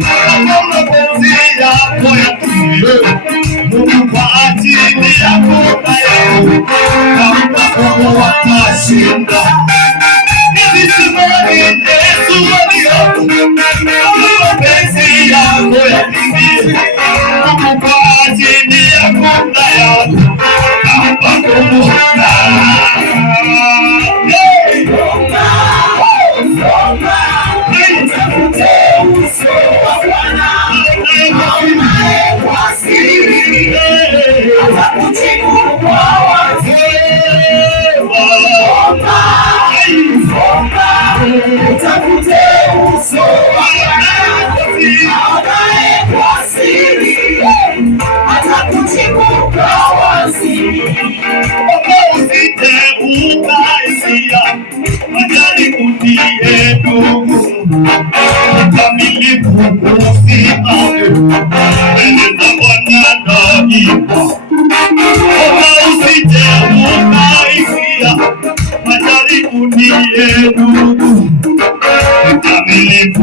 kama mapenzi yako yatimie. Mungu kwa ajili yako na yeye, kama watashinda. Hizi simani Yesu walio, kama mapenzi yako yatimie. Mungu kwa ajili yako na yeye, kama majaribu ni ndugu, ukamilifu